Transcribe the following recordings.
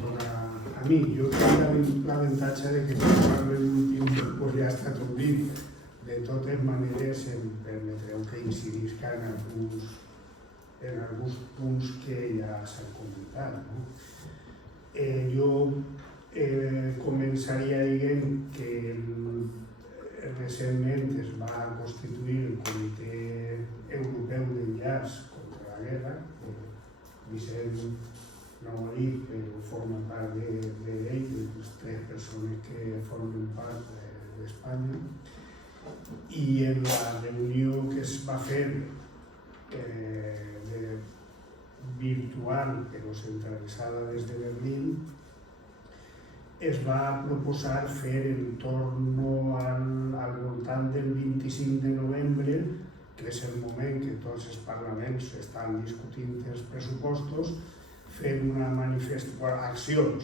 dona a mi. Jo tinc l'avantatge de que si parlo l'últim doncs ja està tot dit. De totes maneres em permetreu que incidisca en alguns punts que ja s'han comentat. Jo començaria dient que recentment es va constituir el Comitè Europeu d'Enllaç contra la Guerra. Vicent no ho ha dit, però forma part d'ell, de les 3 persones que formen part d'Espanya. I en la reunió que es va fer virtual però centralitzada des de Berlín, es va proposar fer en torn al voltant del 25 de novembre, que és el moment que tots els parlaments estan discutint els pressupostos, fer una accions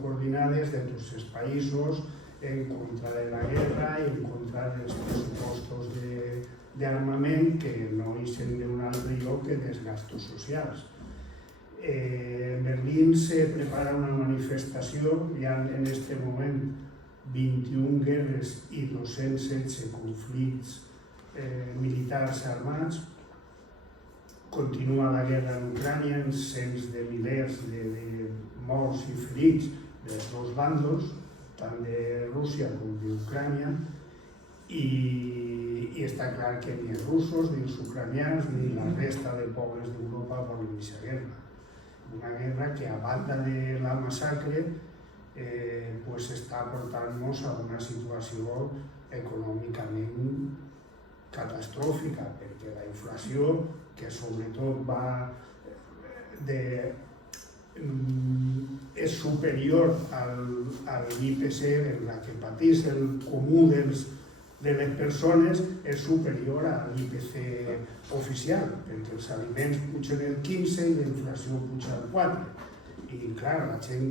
coordinades de tots els països en contra de la guerra i en contra dels pressupostos d'armament que no ixen d'un altre lloc que dels gastos socials. En Berlín se prepara una manifestació, hi ha en aquest moment 21 guerres i 216 conflictes militars armats. Continua la guerra en Ucrània amb cents de milers de morts i ferits dels dos bàndols, tant de Rússia com d'Ucrània, i està clar que ni els russos, ni els ucranians, ni la resta de pobles d'Europa volen aquesta guerra. Una guerra que, a banda de la massacre, està portant-nos a una situació econòmicament catastròfica, perquè la inflació, que sobretot és superior a l'IPC, en la que pateix el comú de les persones, és superior a l'IPC oficial, perquè els aliments pugen el 15 i la inflació puja el 4. I, clar, la gent,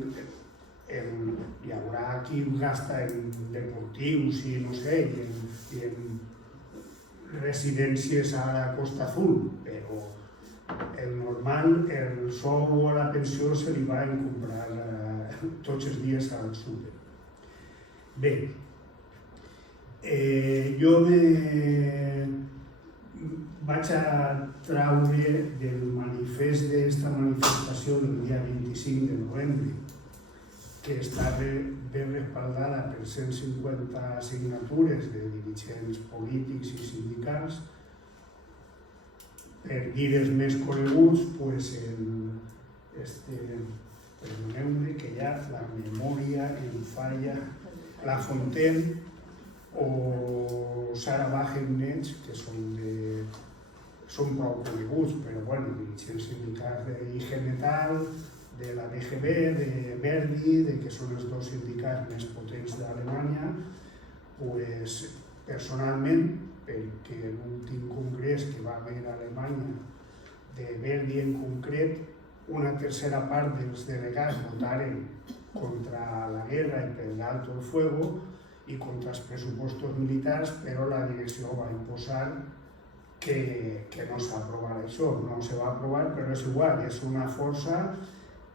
hi haurà qui gasta en deportius i no sé, i en residències a la Costa Azul, però el normal, el sou o la pensió se li va comprar tots els dies al súper. Bé, jo vaig a traure del manifest d'esta manifestació del dia 25 de novembre, que està ben respaldada per 150 signatures de dirigents polítics i sindicals. Per dir els més coneguts, perdoneu-me que ja la memòria em falla, La Fontaine o Sarah Wagenknecht, que són prou coneguts, però dirigents sindicals d'IG Metall, de la DGB, de Verdi, que són els dos sindicats més potents d'Alemanya. Personalment, perquè l'últim congrés que va haver a Alemanya, de Verdi en concret, una tercera part dels delegats votaren contra la guerra i per l'alto el fuego i contra els pressupostos militars, però la direcció va imposar que no s'aprovarà això. No se va aprovar, però és igual, és una força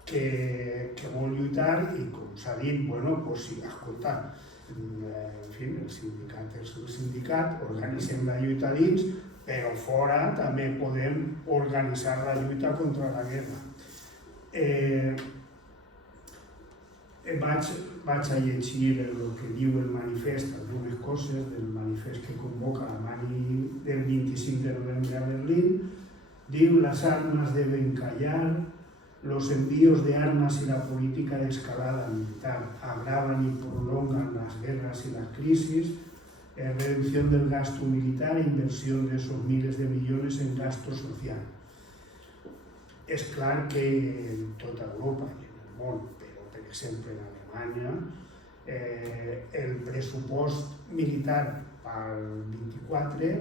que vol lluitar i, com s'ha dit, sí, escolta, en fi, el sindicat és el sindicat, organitzem la lluita dins, però fora també podem organitzar la lluita contra la guerra. Vaig a llegir el que diu el manifest, algunes coses del manifest que convoca la mani del 25 de novembre a Berlín. Diu: las armas deben callar, los envíos de armas y la política de escalada militar agravan y prolongan las guerras y las crisis, reducción del gasto militar e inversión de esos miles de millones en gasto social. És clar que en tota Europa i en el món, però per exemple en Alemanya, el pressupost militar pel 24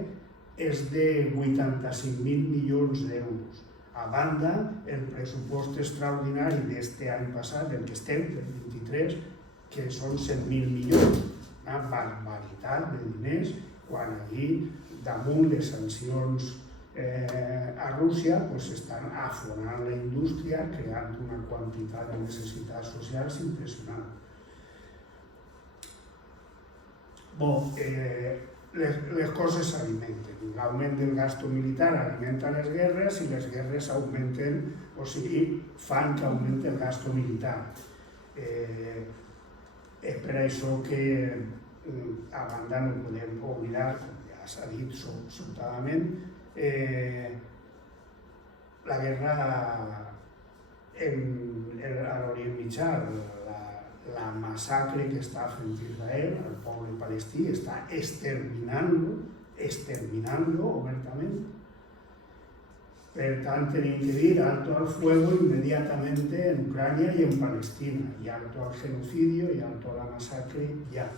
és de 85.000 milions d'euros. A banda, el pressupost extraordinari d'aquest any passat, el que estem, el 23, que són 100.000 milions. Una barbaritat de diners, quan allí, damunt les sancions a Rússia pues, estan afonant la indústria, creant una quantitat de necessitats socials impressionant. Les coses s'alimenten. L'augment del gasto militar alimenta les guerres i les guerres augmenten, o sigui, fan que augmenti el gasto militar. És per això que a banda no podem oblidar, com ja s'ha dit sobtadament, la guerra a l'Orient Mitjà, la massacre que està fent Israel al poble palestí, està exterminant-lo obertament. Per tant, tenim que dir alto al fuego inmediatamente en Ucrania y en Palestina, y alto al genocidio y alto a la masacre ya.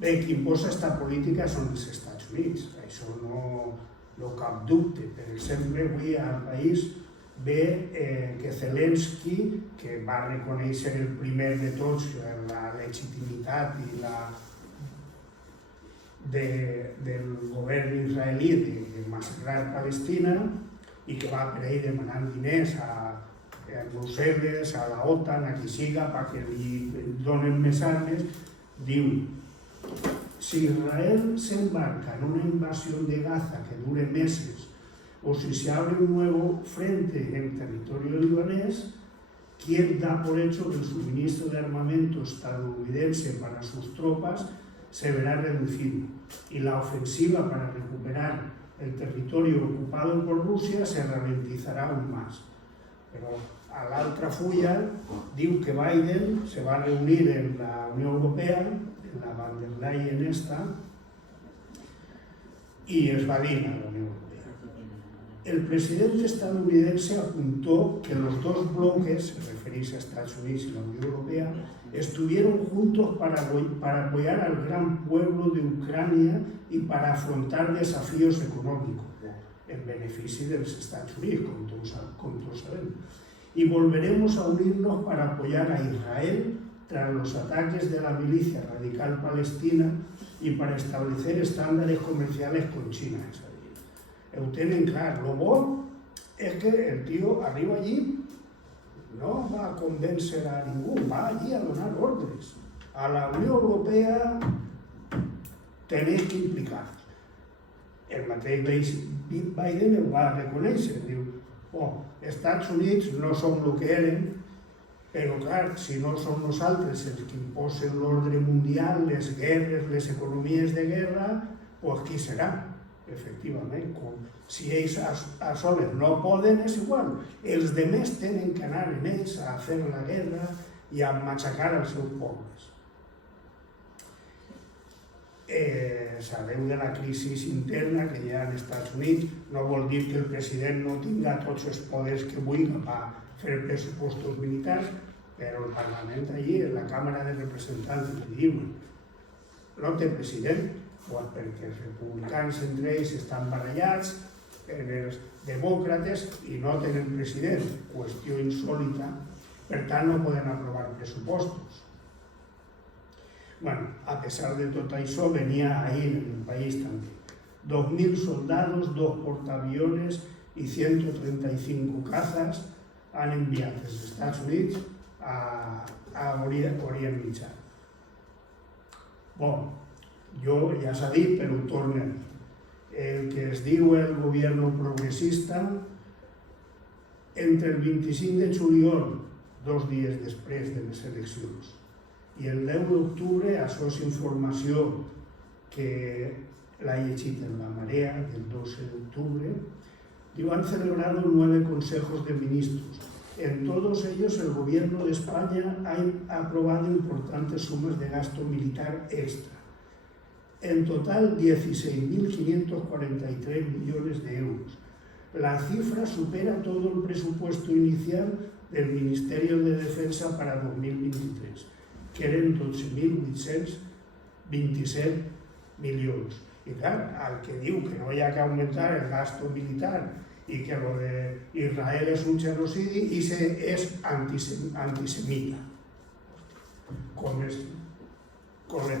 Bé, qui imposa aquesta política són els Estats Units, això no cap dubte. Per exemple, avui al país ve que Zelensky, que va reconèixer el primer de tots la legitimitat i del govern israelí de massacrar Palestina i que va per ahí demanant diners a Brussel·les, a la OTAN, a qui siga, perquè li donen més armes, diu: si Israel se embarca en una invasión de Gaza que dure meses o si se abre un nuevo frente en territorio libanés, ¿quién da por hecho que el suministro de armamento estadounidense para sus tropas se verá reducido y la ofensiva para recuperar el territorio ocupado por Rusia se ralentizará aún más? Però a l'altra fulla diu que Biden se va reunir en la Unió Europea, en la Van der Leyen esta, y es va dir a la Unión Europea. El presidente estadounidense apuntó que los dos bloques, se referís a Estados Unidos y la Unión Europea, estuvieron juntos para apoyar al gran pueblo de Ucrania y para afrontar desafíos económicos, en beneficio de los Estados Unidos, como todos sabemos. Y volveremos a unirnos para apoyar a Israel tras los ataques de la milicia radical palestina y para establecer estándares comerciales con China. Ho tenen clar. Lo bo és que el tío arriba allí no va a convèncer a ningú, va allí a donar ordres. A la Unió Europea tenéis que implicar. El mateix Biden ho va reconèixer, diu: Estats Units no som el que eren, però clar, si no som nosaltres els que imposen l'ordre mundial, les guerres, les economies de guerra, doncs qui serà? Efectivament, si ells a soles no poden, és igual. Els demés tenen que anar en ells a fer la guerra i a matxacar els seus pobles. Sabeu de la crisi interna que hi ha als Estats Units, no vol dir que el president no tinga tots els poders que vulgui per fer pressupostos militars, però el Parlament allí, la Càmera de Representants, li diuen: no té president, perquè els republicans entre ells estan barallats, els demòcrates, i no tenen president, qüestió insòlita, per tant no poden aprovar pressupostos. Bueno, a pesar de tot això, venía ahí en el país també 2.000 soldados, 2 portaaviones y 135 cazas han enviat els Estats Units a Orient Mitjà. Jo ja s'ha dit, però ho torno a dir. El que es diu el gobierno progresista, entre el 25 de juliol, 2 dies després de les eleccions, i el 10 d'octubre, això és informació que l'ha llegit en La Marea, del 12 d'octubre, diu: han celebrado 9 consejos de ministros. En todos ellos el gobierno de España ha aprobado importantes sumas de gasto militar extra. En total, 16.543 millones de euros. La cifra supera todo el presupuesto inicial del Ministerio de Defensa para 2023, que eren 12.827 milions. I clar, el que diu que no hi ha que augmentar el gasto militar i que lo de Israel és un genocidi, i és antisemita. Com les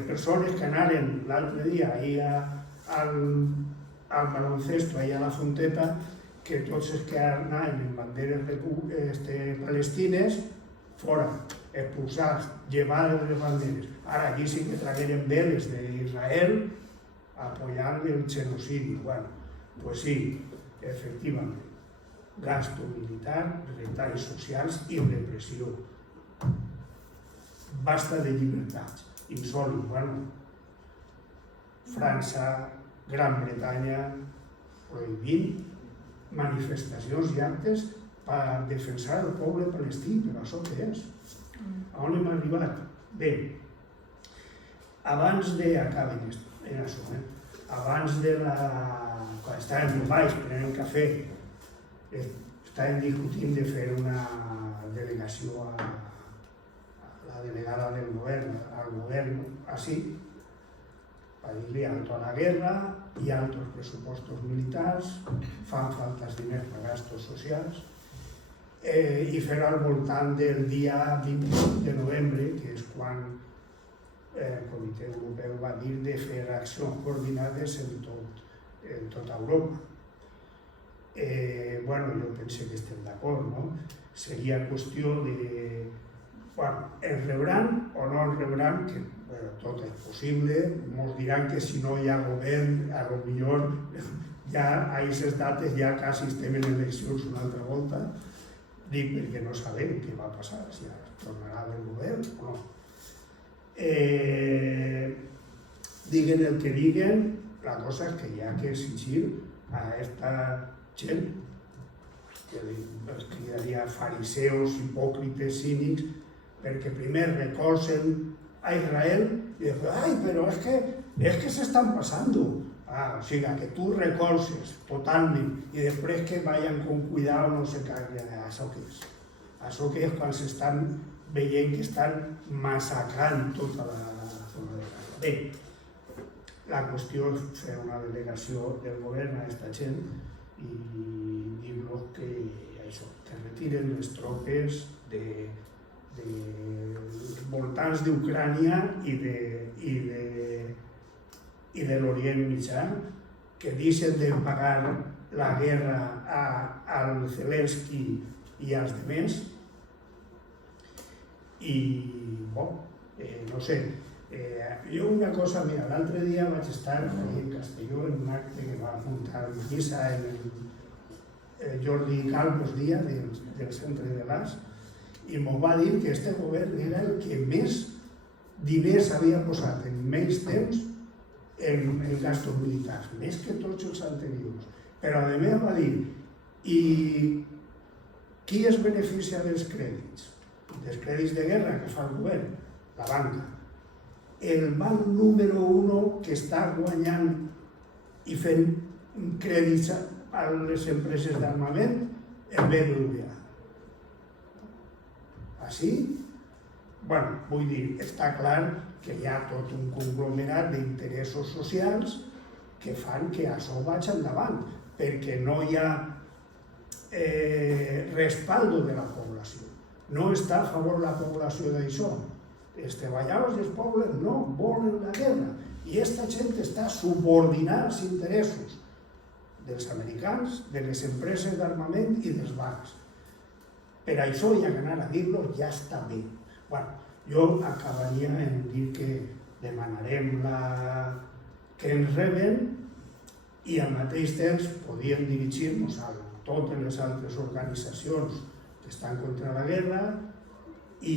persones que anaren l'altre dia ahir a al baloncesto allà a la Fonteta, que tots els que anaven en banderes palestines, fora, expulsats, llevades les banderes. Ara aquí sí que tragueren veles d'Israel apoyant el genocidi. Bueno, pues sí, efectivament, gasto militar, retalls socials i repressió. Basta de llibertats, insòlit, bueno, França, Gran Bretanya, prohibint manifestacions i actes per defensar el poble palestí, però això què és? A on hem arribat? Bé, abans de... acaben en això, abans de la... quan estàvem en baix prenent cafè, estàvem discutint de fer una delegació a la delegada del govern, al govern així, per dir-li alto a la guerra i altos pressupostos militars, fan faltes diners per gastos socials, i fer al voltant del dia 25 de novembre, que és quan el Comitè Europeu va dir de fer accions coordinades en tota Europa. Bueno, jo penso que estem d'acord, no? Seria qüestió de... Bueno, ens rebran o no ens rebran, que tot és possible, ens diran que si no hi ha govern, a lo millor ja a aquestes dates ja quasi estem en eleccions una altra volta, dic perquè no sabem què va passar, si tornarà el govern o no. Diguen el que diguen, la cosa és que hi ha que exigir a aquesta gent, que els cridaria fariseus, hipòcrites, cínics, perquè primer recolzen a Israel i després, ai, però és que s'estan passando. O sigui, que tu recolzes totalment i després que vayan con cuidado no se caguen. Això què és? Això què és quan s'estan veient que estan massacrant tota la zona de Gaza. Bé, la qüestió és fer una delegació del govern a aquesta gent i dir-los que això, que retiren les tropes dels voltants d'Ucrània i de l'Orient Mitjà, que deixen de pagar la guerra al Zelensky i als demés. I, no sé, jo una cosa, mira, l'altre dia vaig estar en Castelló en un acte que va muntar Missa en el Jordi Calvos Díaz del Centre de l'AS, i m'ho va dir que este govern era el que més diners havia posat en menys temps en gastos militars, més que tots els anteriors. Però a més va dir, i qui es beneficia dels crèdits? Dels crèdits de guerra que fa el govern? La banca. El banc número 1 que està guanyant i fent crèdits a les empreses d'armament, el BBVA. Així? Bueno, vull dir, està clar que hi ha tot un conglomerat d'interessos socials que fan que això vagi endavant, perquè no hi ha respaldo de la població. No està a favor la població d'això. Els treballadors dels pobles no volen la guerra i aquesta gent està subordinant els interessos dels americans, de les empreses d'armament i dels bancs. Per això hi ha que anar a dir-los, ja està bé. Bueno, jo acabaria en dir que demanarem que ens reben i al mateix temps podríem dirigir-nos a totes les altres organitzacions que estan contra la guerra i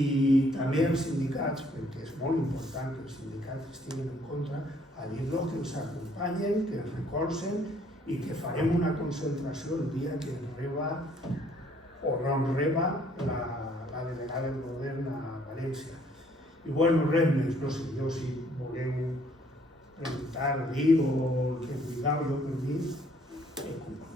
també als sindicats, perquè és molt important que els sindicats estiguin en contra, a dir-los que ens acompanyen, que ens recolzen i que farem una concentració el dia que ens reba o no ens reba la delegada del govern a València. I bueno, res més, no sé, jo si voleu preguntar, dir o el que vulgueu, jo per mi he complert.